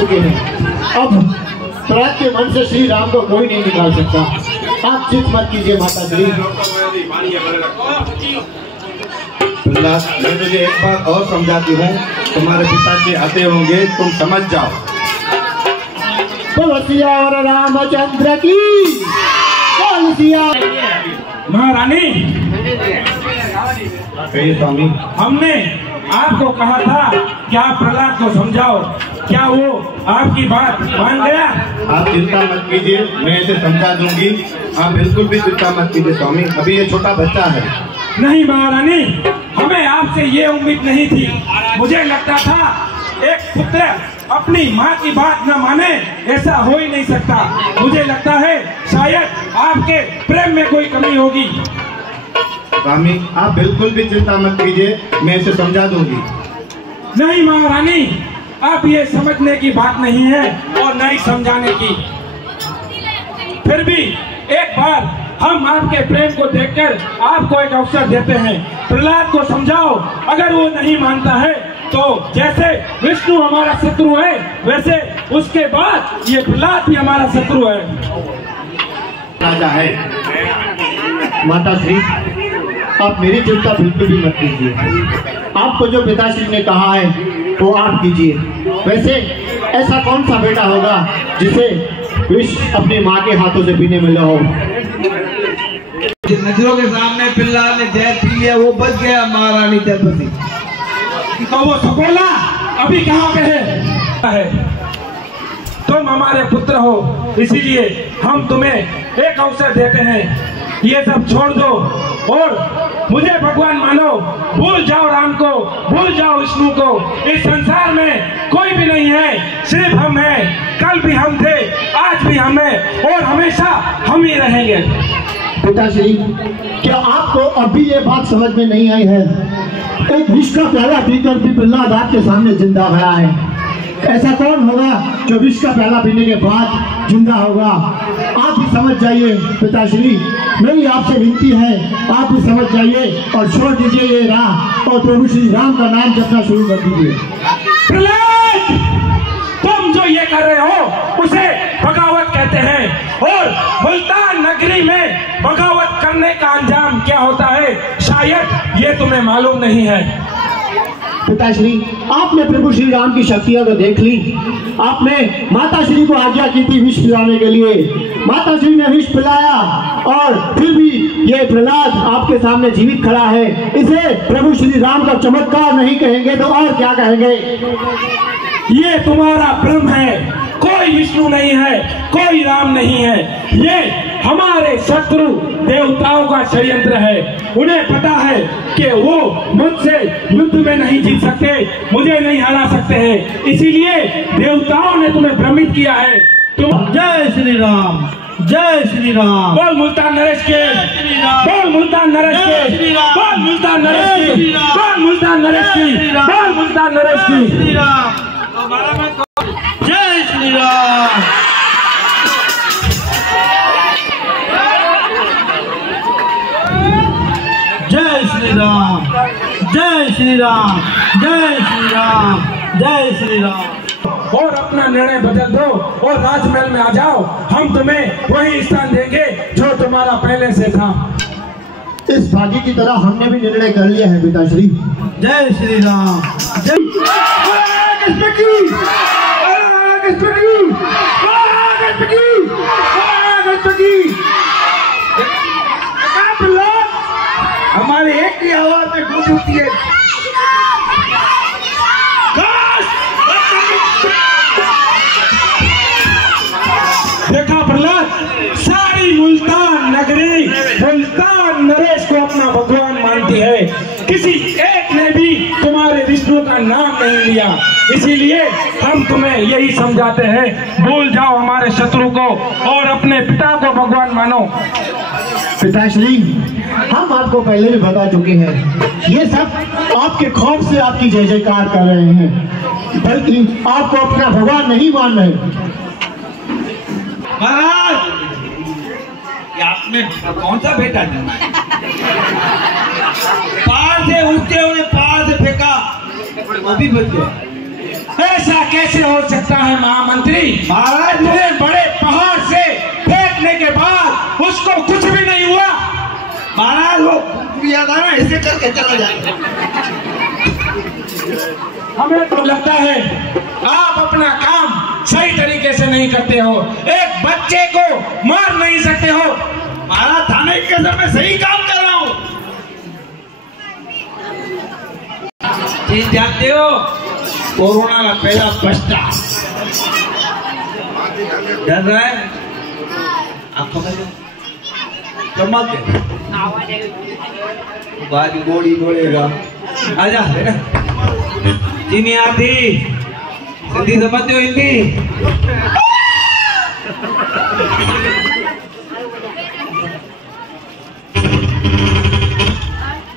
चुके हैं। अब प्रहलाद के मन से श्री राम को कोई नहीं निकाल सकता। आप चित मत कीजिए माता श्री। प्रहलाद, मैं तुझे एक बार और समझाती हूँ, तुम्हारे पिताजी आते होंगे, तुम समझ जाओ। और रामचंद्र की महारानी, स्वामी, हमने आपको कहा था कि आप प्रहलाद को समझाओ, क्या वो आपकी बात मान गया? आप चिंता मत कीजिए, मैं इसे समझा दूंगी। आप बिल्कुल भी चिंता मत कीजिए स्वामी, अभी ये छोटा बच्चा है। नहीं महारानी, हमें आपसे ये उम्मीद नहीं थी। मुझे लगता था एक पुत्र अपनी माँ की बात न माने, ऐसा हो ही नहीं सकता। मुझे लगता है शायद आपके प्रेम में कोई कमी होगी। स्वामी, आप बिल्कुल भी चिंता मत कीजिए, मैं इसे समझा दूंगी। नहीं महारानी, आप ये समझने की बात नहीं है और नहीं समझाने की। फिर भी एक बार हम आपके प्रेम को देखकर आपको एक अवसर देते हैं। प्रहलाद को समझाओ, अगर वो नहीं मानता है तो जैसे विष्णु हमारा शत्रु है, वैसे उसके बाद ये प्रहलाद भी हमारा शत्रु है। राजा है। माता श्री, आप मेरी चिंता बिल्कुल भी मत कीजिए। आपको जो पिताश्री ने कहा है वो आप कीजिए। वैसे ऐसा कौन सा बेटा होगा जिसे विष अपनी माँ के हाथों से पीने मिला हो। नजरों के सामने प्रहलाद ने जहर पी लिया, वो बच गया महारानी द्रौपदी। तो वो सफोला अभी कहाँ पे है? तुम हमारे पुत्र हो, इसीलिए हम तुम्हें एक अवसर देते हैं। ये सब छोड़ दो और मुझे भगवान मानो। भूल जाओ राम को, भूल जाओ विष्णु को। इस संसार में कोई भी नहीं है, सिर्फ हम हैं। कल भी हम थे, आज भी हम हैं और हमेशा हम ही रहेंगे। पिताश्री, क्या आपको अभी ये बात समझ में नहीं आई है? एक विष का प्याला पीकर भी प्रहलाद आपके सामने जिंदा गया है। ऐसा कौन होगा जो विष का प्याला पीने के बाद जिंदा होगा? आप भी समझ जाइए पिताश्री, मेरी आपसे विनती है, आप भी समझ जाइए और छोड़ दीजिए ये राह और प्रभु श्री राम का नाम जपना शुरू कर दीजिए। प्रहलाद, तुम जो ये कर रहे हो उसे बगावत कहते हैं और मुल्तान नगरी में बगावत करने का अंजाम क्या होता है शायद ये तुम्हें मालूम नहीं है। पिताश्री, आपने प्रभु श्री राम की शक्तियों को देख ली। आपने माता श्री को आज्ञा की थी विष पिलाने के लिए। माता श्री ने विष पिलाया और फिर भी ये प्रहलाद आपके सामने जीवित खड़ा है। इसे प्रभु श्री राम का चमत्कार नहीं कहेंगे तो और क्या कहेंगे? ये तुम्हारा भ्रम है, कोई विष्णु नहीं है, कोई राम नहीं है। ये हमारे शत्रु देवताओं का षड्यंत्र है। उन्हें पता है कि वो मुझसे युद्ध में नहीं जीत सकते, मुझे नहीं हरा सकते हैं, इसीलिए देवताओं ने तुम्हें भ्रमित किया है। तुम जय श्री राम, जय श्री राम। बोल मुल्तान नरेश के, बोल मुल्तान नरेश के, बोल मुल्तान नरेश की, बोल मुल्तान नरेश की, बोल मुल्तान नरेश की। श्री राम, जय श्री राम। जय श्री राम, जय श्री राम, जय श्री राम, जय श्री राम। और अपना निर्णय बदल दो और राजमहल में आ जाओ। हम तुम्हें वही स्थान देंगे जो तुम्हारा पहले से था। इस भागी की तरह हमने भी निर्णय कर लिया है पिताश्री। जय श्री राम, जय हमारे एक की आवाज में गूंज उठती है। देखा प्रहलाद, सारी मुल्तान नगरी मुल्तान नरेश को अपना भगवान मानती है। किसी एक ने भी तुम्हारे विष्णु का नाम नहीं लिया, इसीलिए हम तुम्हें यही समझाते हैं, भूल जाओ हमारे शत्रु को और अपने पिता को भगवान मानो। पिताश्री, हम आपको पहले भी बता चुके हैं, ये सब आपके खौफ से आपकी जय जयकार कर रहे हैं, बल्कि आपको अपना भगवान नहीं मान रहे। महाराज, आपने कौन सा बेटा जन्मा? पहाड़ से उठते हुए पहाड़ से फेंका, वो भी बच गया। ऐसा कैसे हो सकता है महामंत्री? महाराज इतने बड़े पहाड़ से फेंकने के बाद उसको कुछ भी नहीं हुआ। महाराज वो किया था ना, ऐसे करके चला जाए। हमें तो लगता है आप अपना काम सही तरीके से नहीं करते हो। एक बच्चे को मार नहीं सकते हो। महाराज थाने के समय सही काम कर रहा हूँ। चीज जानते हो, कोरोना का पहला बस्ता डर रहा है आपको चमक बाजी गोली बोलेगा। आजा चीनी आती हिंदी समझते हो? हिंदी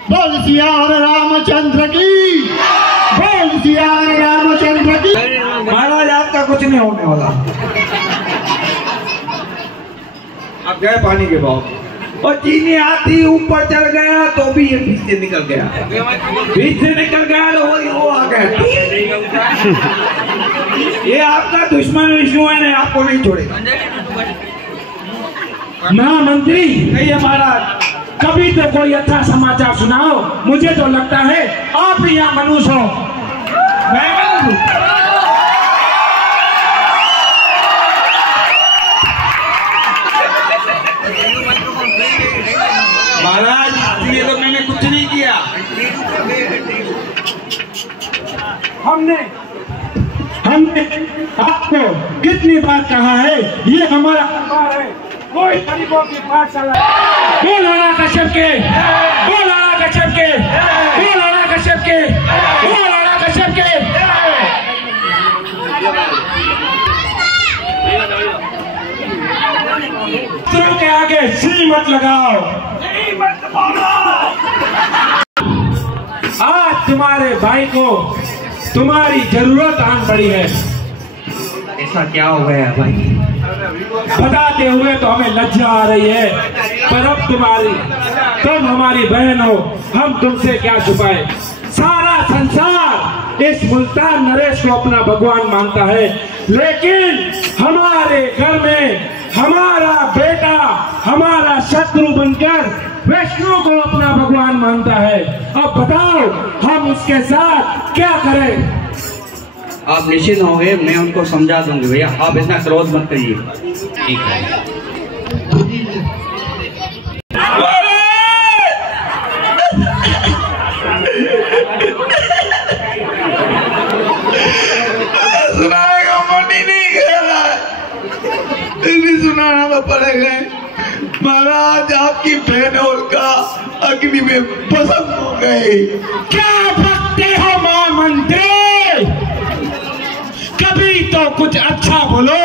बोल सिया रामचंद्र की, बोल सिया रामचंद्र की। महाराज आपका कुछ नहीं होने वाला। आप गए पानी के भाव और चीनी हाथी ऊपर चढ़ गया तो भी ये बीच से निकल गया, बीच से निकल गया तो वो आ गया। ये आपका दुश्मन विष्णु है, आपको नहीं छोड़ेगा। महामंत्री नहीं है महाराज। कभी तो कोई अच्छा समाचार सुनाओ। मुझे तो लगता है आप ही यहाँ मनुष्य हो। मैं मनुष्य हूँ। महाराज इसलिए तो मैंने कुछ नहीं किया। हमने आपको कितनी बार कहा है ये हमारा दरबार है, कोई गरीबों की पाठशाला। बोल राणा कश्यप के, बोल राणा कश्यप के, बोल राणा कश्यप के, बोल राणा कश्यप के। शत्रु के आगे सी मत लगाओ। आज तुम्हारे भाई को तुम्हारी जरूरत आन पड़ी है। ऐसा क्या हो गया भाई? बताते हुए तो हमें लज्जा आ रही है, पर अब तुम हमारी बहन हो, हम तुमसे क्या छुपाए। सारा संसार इस मुल्तान नरेश को अपना भगवान मानता है, लेकिन हमारे घर में हमारा बेटा हमारा शत्रु बनकर विष्णु को अपना भगवान मानता है। अब बताओ हम उसके साथ क्या करें? आप निश्चित होंगे, मैं उनको समझा दूंगी। भैया आप इतना क्रोध मत करिए। ठीक है। सुनाएगा मन ही नहीं गया, भी सुनाना पड़ेगा। महाराज आपकी बहनों का अग्नि में भस्म हो गए। क्या भक्ति हो महामंत्री? कभी तो कुछ अच्छा बोलो।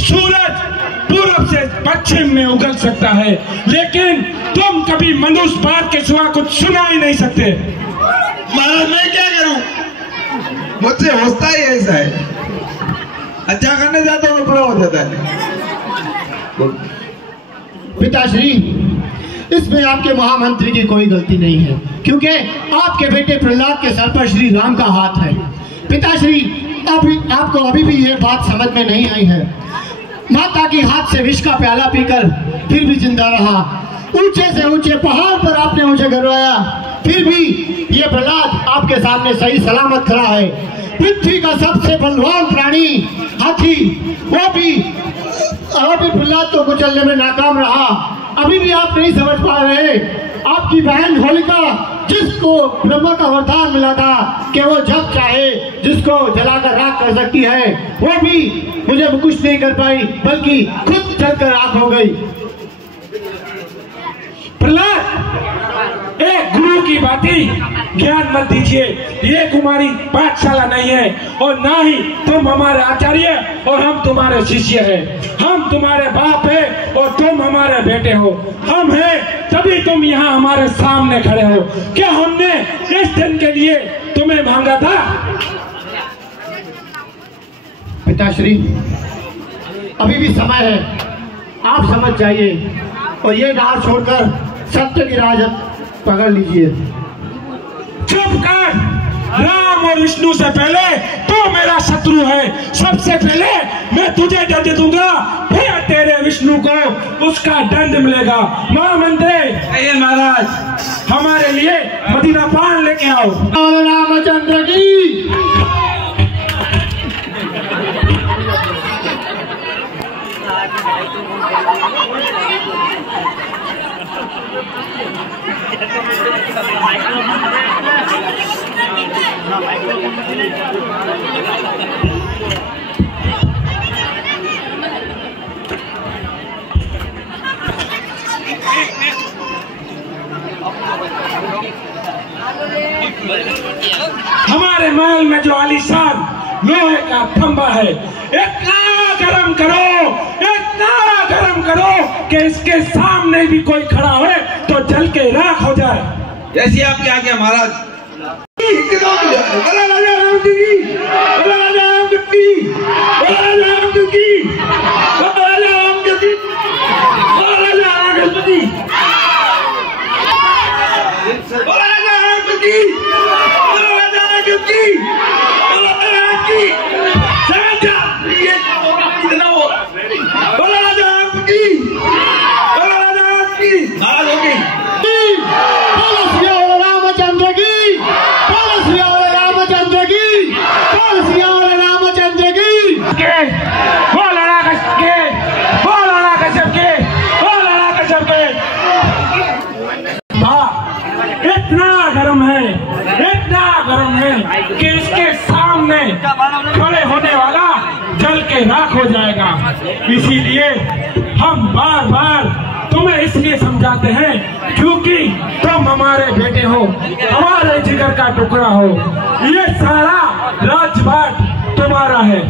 सूरज पूर्व से पश्चिम में उगल सकता है, लेकिन तुम कभी मनुष्य बात के सिवा कुछ सुना ही नहीं सकते। महाराज मैं क्या करूं, मुझसे होता ही ऐसा है। अच्छा करने जाता हूँ बुरा हो जाता है। पिताश्री, इसमें आपके महामंत्री की कोई गलती नहीं है, क्योंकि आपके बेटे प्रहलाद के सर पर श्री राम का हाथ है। पिताश्री, आपको अभी भी ये बात समझ में नहीं आई है। माता की हाथ से विष का प्याला पीकर फिर भी जिंदा रहा। ऊंचे से ऊंचे पहाड़ पर आपने मुझे गिरवाया, फिर भी ये प्रहलाद आपके सामने सही सलामत खड़ा है। पृथ्वी का सबसे बलवान प्राणी हाथी, वो भी प्रहलाद को कुचलने में नाकाम रहा। अभी भी आप नहीं समझ पा रहे। आपकी बहन होलिका, जिसको ब्रह्मा का वरदान मिला था कि वो जब चाहे जिसको जलाकर राख कर सकती है, वो भी मुझे कुछ नहीं कर पाई, बल्कि खुद जलकर राख हो गई। प्रहलाद, एक गुरु की बातें ज्ञान मत दीजिए। ये तुम्हारी पाठशाला नहीं है, और ना ही तुम हमारे आचार्य और हम तुम्हारे शिष्य हैं। हम तुम्हारे बाप है और तुम हमारे बेटे हो। हम हैं तभी तुम यहाँ हमारे सामने खड़े हो। क्या हमने इस दिन के लिए तुम्हें मांगा था? पिताश्री, अभी भी समय है, आप समझ जाइए और ये डाल छोड़कर सत्य की राह पकड़ लीजिए। चुप कर। राम राम और विष्णु से पहले तू मेरा शत्रु है। सबसे पहले मैं तुझे दंड दूंगा, फिर तेरे विष्णु को उसका दंड मिलेगा। महामंत्री महाराज, हमारे लिए मदीना पान लेके आओ। रामचंद्र की हमारे महल में जो आलीशान लोहे का खंबा है, इतना गरम करो, इतना गरम करो कि इसके सामने भी कोई खड़ा हो तो जल के राख हो जाए। जैसी आपकी आज्ञा महाराज। इतना गरम है कि इसके सामने खड़े होने वाला जल के राख हो जाएगा। इसीलिए हम बार बार तुम्हें इसलिए समझाते हैं क्योंकि तुम हमारे बेटे हो, हमारे जिगर का टुकड़ा हो। ये सारा राजपाट तुम्हारा है।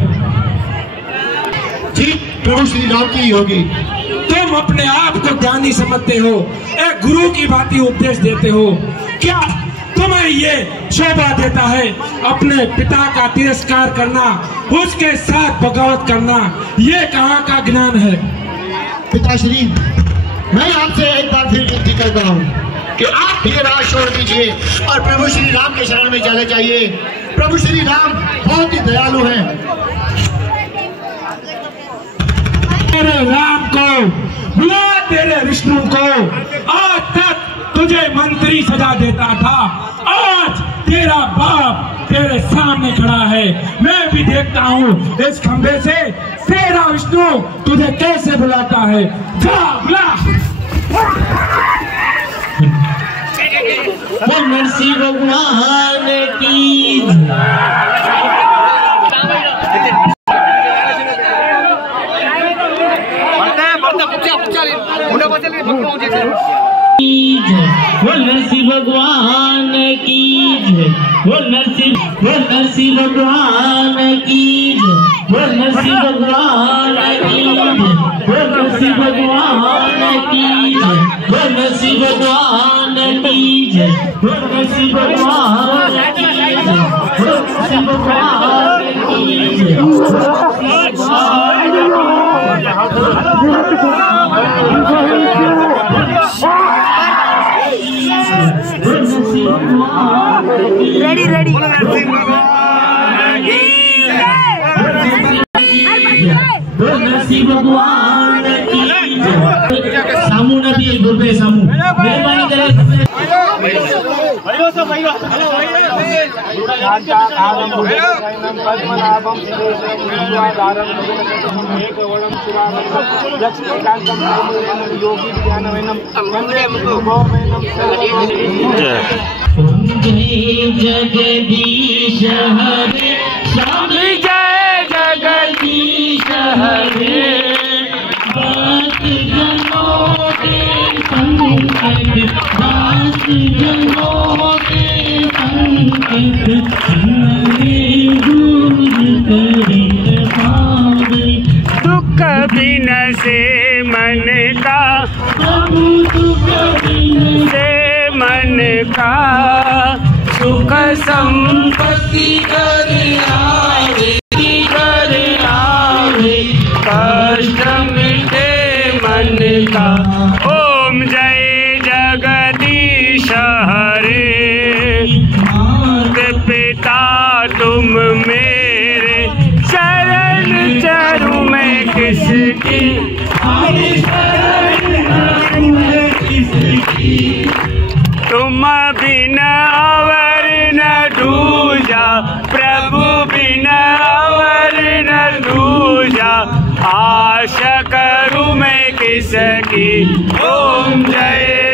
जी प्रभु श्री राम की होगी। तुम अपने आप को ज्ञानी समझते हो, एक गुरु की भांति उपदेश देते हो। क्या तुम्हें ये शोभा देता है अपने पिता का तिरस्कार करना, उसके साथ बगावत करना? ये कहाँ का ज्ञान है? पिताश्री, मैं आपसे एक बार फिर विनती करता हूँ कि आप ये राज छोड़ दीजिए और प्रभु श्री राम के शरण में चले जाइए। प्रभु श्री राम बहुत ही दयालु हैं। तेरे राम को बुला, तेरे विष्णु को। आज तक तुझे मंत्री सजा देता था, आज तेरा बाप तेरे सामने खड़ा है। मैं भी देखता हूँ इस खंबे से तेरा विष्णु तुझे कैसे बुलाता है। जा बुला। नरसिंह भगवान की वो नरसिंह भगवान की जय, वो नरसिंह भगवान की जय, वो नरसिंह भगवान की जय, वो नरसिंह भगवान की जय, वो नरसिंह भगवान की जय, वो नरसिंह भगवान की जय, वो नरसिंह भगवान की रेडी रेडी भगवान सामू नबी गुरबे सामू मेहरबानी करे जगदीश हरे सब जय जगदीश हरे बात जनों के संकट बात जनों के संकट दूर करित पावे दुख बिन से मन का प्रभु दुख बिन से मन का सुख संपत्ति कर आवे कष्ट मिटे मन का। ओम जय जगदीश हरे पिता किसकी, आदि शरण तुम्हें किसकी। तुम बिन अवर न दूजा, प्रभु बिन अवर न दूजा, आशा करूं मैं किसकी। ओम जय